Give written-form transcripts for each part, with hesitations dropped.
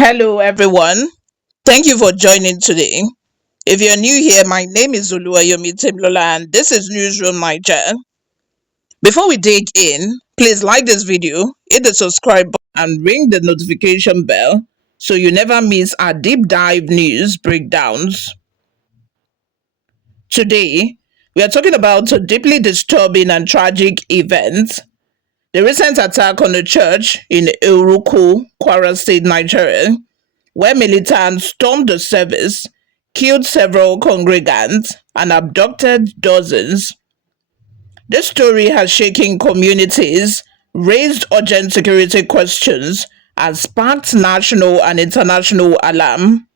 Hello, everyone. Thank you for joining today. If you're new here, my name is Oluwayomi Timlola, and this is Newsroom Niger. Before we dig in, please like this video, hit the subscribe button, and ring the notification bell so you never miss our deep dive news breakdowns. Today, we are talking about a deeply disturbing and tragic event: the recent attack on a church in Eruku, Kwara State, Nigeria, where militants stormed the service, killed several congregants, and abducted dozens. This story has shaken communities, raised urgent security questions, and sparked national and international alarm.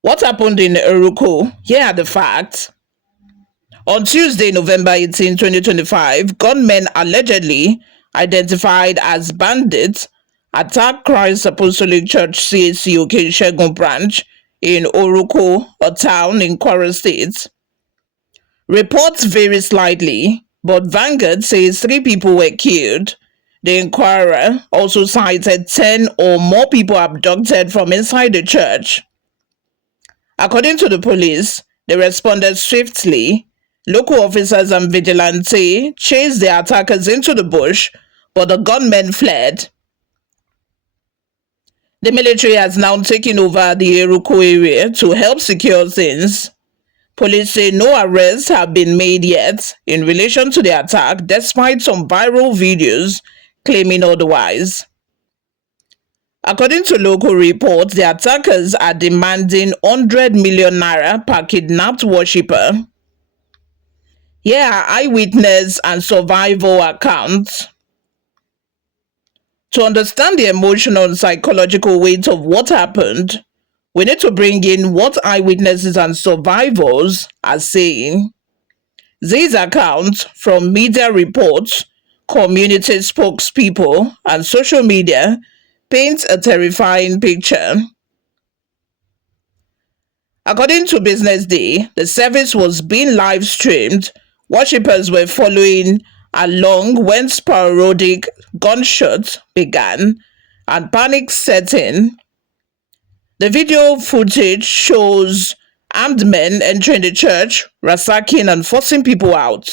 What happened in Eruku? Here are the facts. On Tuesday, November 18, 2025, gunmen allegedly identified as bandits attacked Christ Apostolic Church CAC Eruku branch in Eruku, a town in Kwara State. Reports vary slightly, but Vanguard says 3 people were killed. The Inquirer also cited 10 or more people abducted from inside the church. According to the police, they responded swiftly. Local officers and vigilantes chased the attackers into the bush, but the gunmen fled. The military has now taken over the Eruku area to help secure things. Police say no arrests have been made yet in relation to the attack, despite some viral videos claiming otherwise. According to local reports, the attackers are demanding 100 million naira per kidnapped worshipper. Here are eyewitness and survival accounts. To understand the emotional and psychological weight of what happened, we need to bring in what eyewitnesses and survivors are saying. These accounts from media reports, community spokespeople, and social media paint a terrifying picture. According to Business Day, the service was being live streamed. Worshippers were following along when sporadic gunshots began and panic set in. The video footage shows armed men entering the church, ransacking and forcing people out.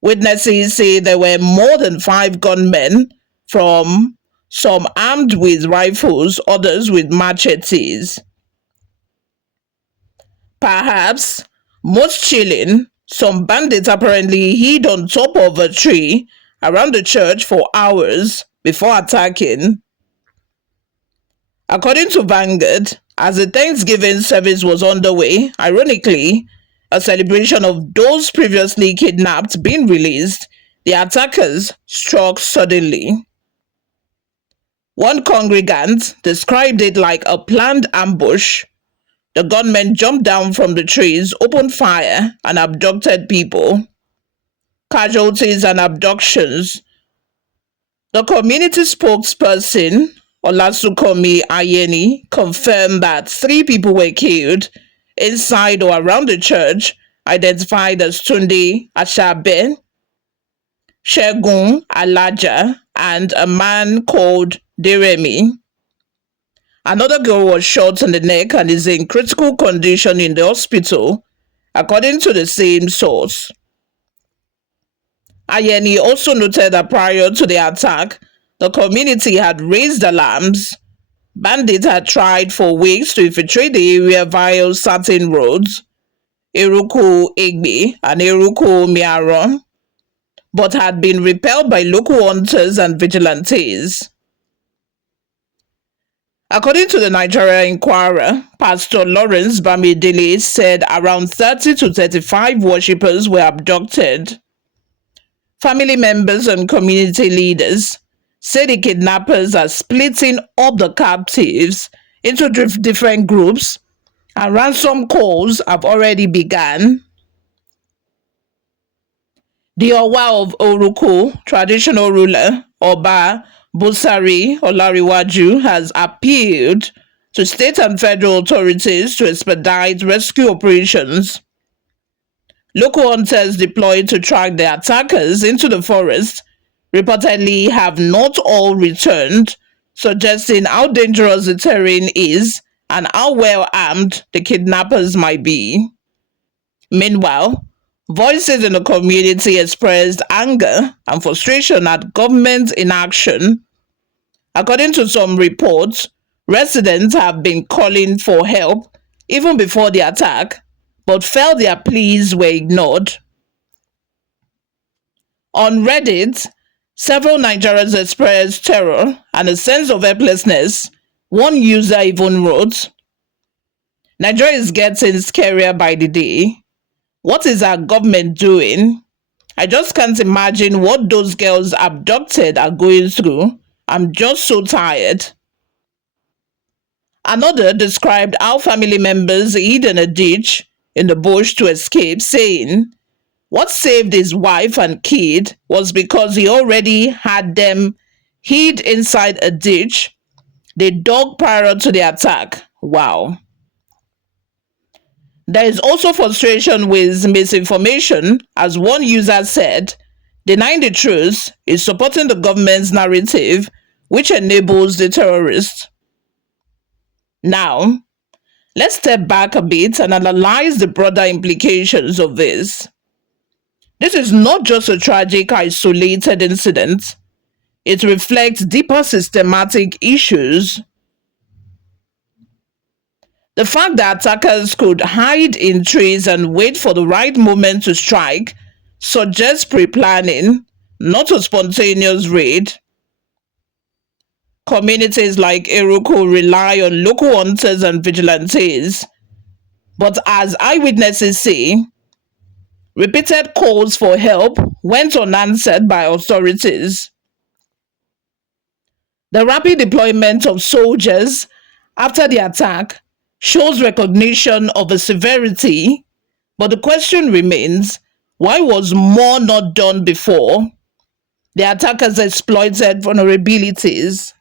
Witnesses say there were more than 5 gunmen, from some armed with rifles, others with machetes. Perhaps most chilling, some bandits apparently hid on top of a tree around the church for hours before attacking. According to Vanguard, as the Thanksgiving service was underway, ironically, a celebration of those previously kidnapped being released, the attackers struck suddenly. One congregant described it like a planned ambush. The gunmen jumped down from the trees, opened fire, and abducted people. Casualties and abductions. The community spokesperson, Olasukomi Ayeni, confirmed that 3 people were killed inside or around the church, identified as Tunde Ashabe, Shegun Alaja, and a man called Deremi. Another girl was shot in the neck and is in critical condition in the hospital, according to the same source. Ayeni also noted that prior to the attack, the community had raised alarms. Bandits had tried for weeks to infiltrate the area via certain roads, Eruku Egbe and Eruku Miaron, but had been repelled by local hunters and vigilantes. According to the Nigerian Inquirer, Pastor Lawrence Bamidele said around 30 to 35 worshippers were abducted. Family members and community leaders say the kidnappers are splitting up the captives into different groups, and ransom calls have already begun. The Owa of Oruko, traditional ruler, Oba Busari Olariwaju, has appealed to state and federal authorities to expedite rescue operations. Local hunters deployed to track the attackers into the forest reportedly have not all returned suggesting how dangerous the terrain is and how well armed the kidnappers might be. Meanwhile, voices in the community expressed anger and frustration at government inaction. According to some reports, residents have been calling for help even before the attack, but felt their pleas were ignored. On Reddit, several Nigerians expressed terror and a sense of helplessness. One user even wrote, "Nigeria is getting scarier by the day. What is our government doing? I just can't imagine what those girls abducted are going through. I'm just so tired." Another described how family members hid in a ditch in the bush to escape, saying what saved his wife and kid was because he already had them hid inside a ditch they dug prior to the attack. Wow. There is also frustration with misinformation, as one user said, denying the truth is supporting the government's narrative, which enables the terrorists. Now, let's step back a bit and analyze the broader implications of this. This is not just a tragic, isolated incident. It reflects deeper systematic issues. The fact that attackers could hide in trees and wait for the right moment to strike suggests pre-planning, not a spontaneous raid. Communities like Eruku rely on local hunters and vigilantes, but as eyewitnesses say, repeated calls for help went unanswered by authorities. The rapid deployment of soldiers after the attack shows recognition of the severity, but the question remains, why was more not done before? The attackers exploited vulnerabilities.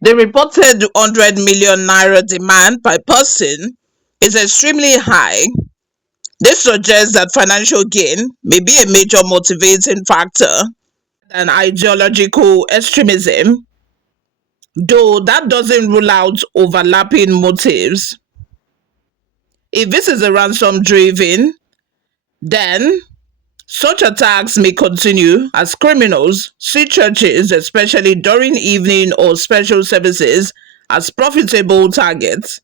The reported 100 million naira demand per person is extremely high. This suggests that financial gain may be a major motivating factor than ideological extremism, though that doesn't rule out overlapping motives. If this is a ransom driven, then such attacks may continue as criminals see churches, especially during evening or special services, as profitable targets.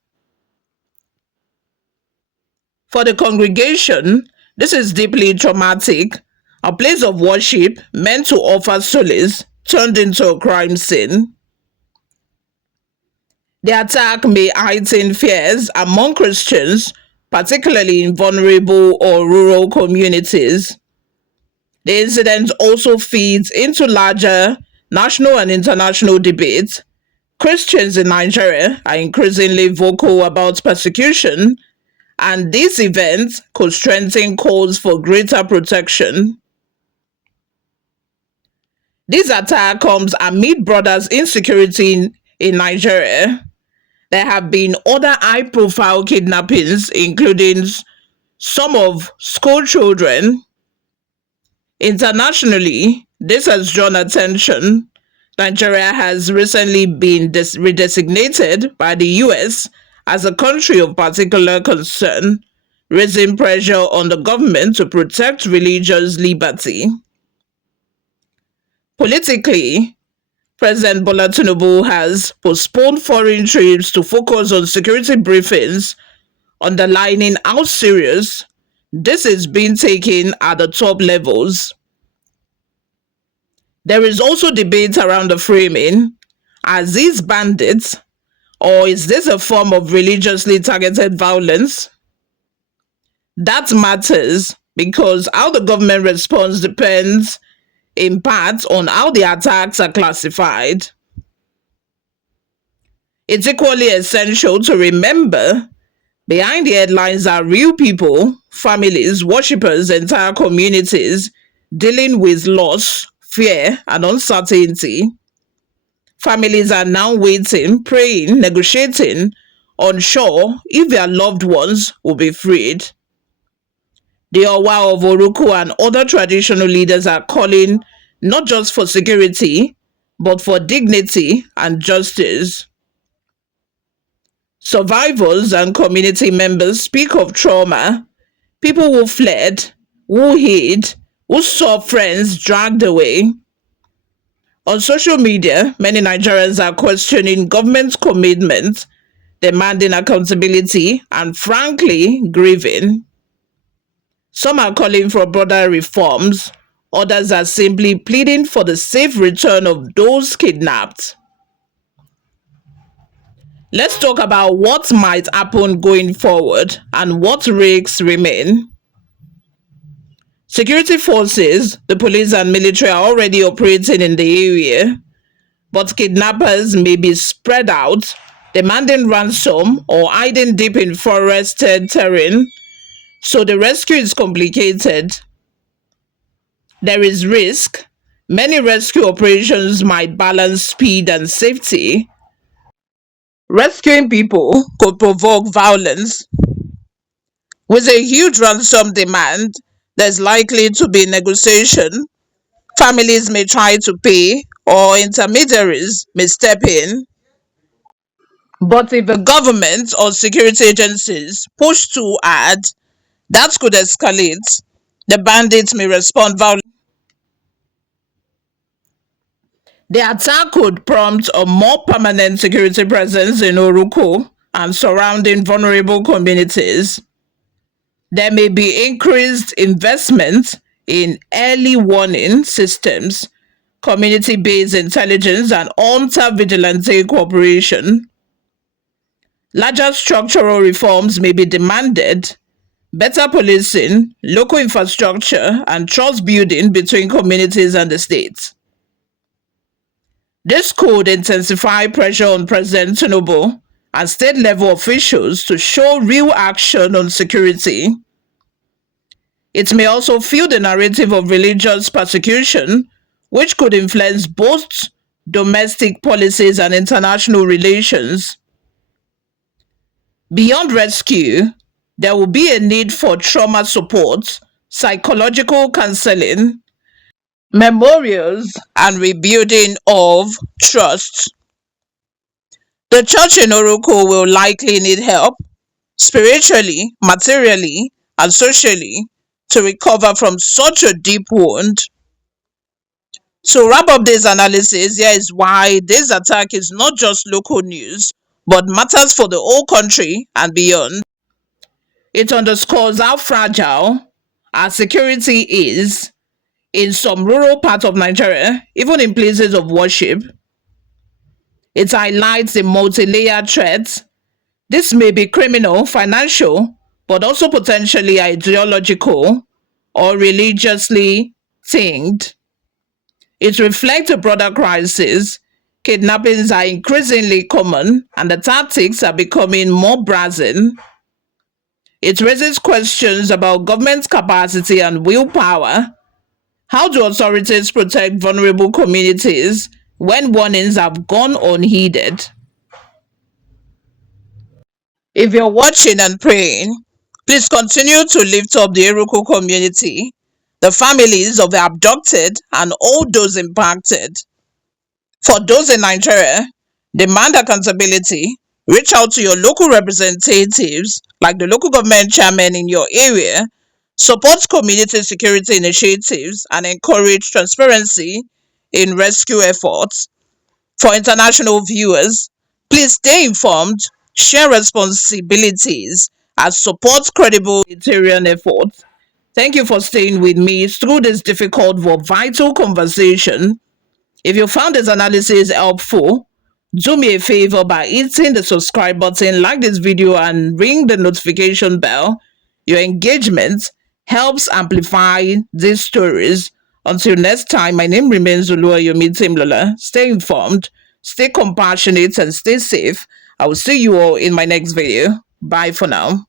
For the congregation, this is deeply traumatic. A place of worship meant to offer solace turned into a crime scene. The attack may heighten fears among Christians, particularly in vulnerable or rural communities. The incident also feeds into larger national and international debates. Christians in Nigeria are increasingly vocal about persecution, and these events could strengthen calls for greater protection. This attack comes amid broader insecurity in Nigeria. There have been other high-profile kidnappings, including some of school children. Internationally, this has drawn attention. Nigeria has recently been redesignated by the US as a country of particular concern, raising pressure on the government to protect religious liberty. Politically, President Bola Tinubu has postponed foreign trips to focus on security briefings, underlining how serious this is being taken at the top levels. There is also debate around the framing. Are these bandits, or is this a form of religiously targeted violence? That matters because how the government responds depends in part on how the attacks are classified. It's equally essential to remember behind the headlines are real people, families, worshippers, entire communities dealing with loss, fear, and uncertainty. Families are now waiting, praying, negotiating, unsure if their loved ones will be freed. The Owa of Oruku and other traditional leaders are calling not just for security, but for dignity and justice. Survivors and community members speak of trauma, people who fled, who hid, who saw friends dragged away. On social media, many Nigerians are questioning government commitment, demanding accountability, and frankly, grieving. Some are calling for broader reforms, others are simply pleading for the safe return of those kidnapped. Let's talk about what might happen going forward and what risks remain. Security forces, the police and military are already operating in the area, but kidnappers may be spread out, demanding ransom or hiding deep in forested terrain, so the rescue is complicated. There is risk. Many rescue operations might balance speed and safety. Rescuing people could provoke violence. With a huge ransom demand, there's likely to be negotiation. Families may try to pay, or intermediaries may step in. But if the government or security agencies push too hard, that could escalate. The bandits may respond violently. The attack could prompt a more permanent security presence in Eruku and surrounding vulnerable communities. There may be increased investment in early warning systems, community-based intelligence, and hunter-vigilante cooperation. Larger structural reforms may be demanded, better policing, local infrastructure, and trust building between communities and the state. This could intensify pressure on President Tinubu and state-level officials to show real action on security. It may also fuel the narrative of religious persecution, which could influence both domestic policies and international relations. Beyond rescue, there will be a need for trauma support, psychological counseling, memorials, and rebuilding of trust. The church in Eruku will likely need help spiritually, materially, and socially to recover from such a deep wound. To wrap up this analysis, here is why this attack is not just local news, but matters for the whole country and beyond. It underscores how fragile our security is in some rural parts of Nigeria, even in places of worship. It highlights the multi-layered threats. This may be criminal, financial, but also potentially ideological or religiously tinged. It reflects a broader crisis. Kidnappings are increasingly common and the tactics are becoming more brazen. It raises questions about government capacity and willpower. How do authorities protect vulnerable communities when warnings have gone unheeded? If you're watching and praying, please continue to lift up the Eruku community, the families of the abducted, and all those impacted. For those in Nigeria, demand accountability, reach out to your local representatives, like the local government chairman in your area, support community security initiatives, and encourage transparency in rescue efforts. For international viewers, please stay informed, share responsibilities, and support credible humanitarian efforts. Thank you for staying with me through this difficult but vital conversation. If you found this analysis helpful, do me a favor by hitting the subscribe button, like this video, and ring the notification bell. Your engagement helps amplify these stories. Until next time, my name remains Oluwayomi Timlola. Stay informed, stay compassionate, and stay safe. I will see you all in my next video. Bye for now.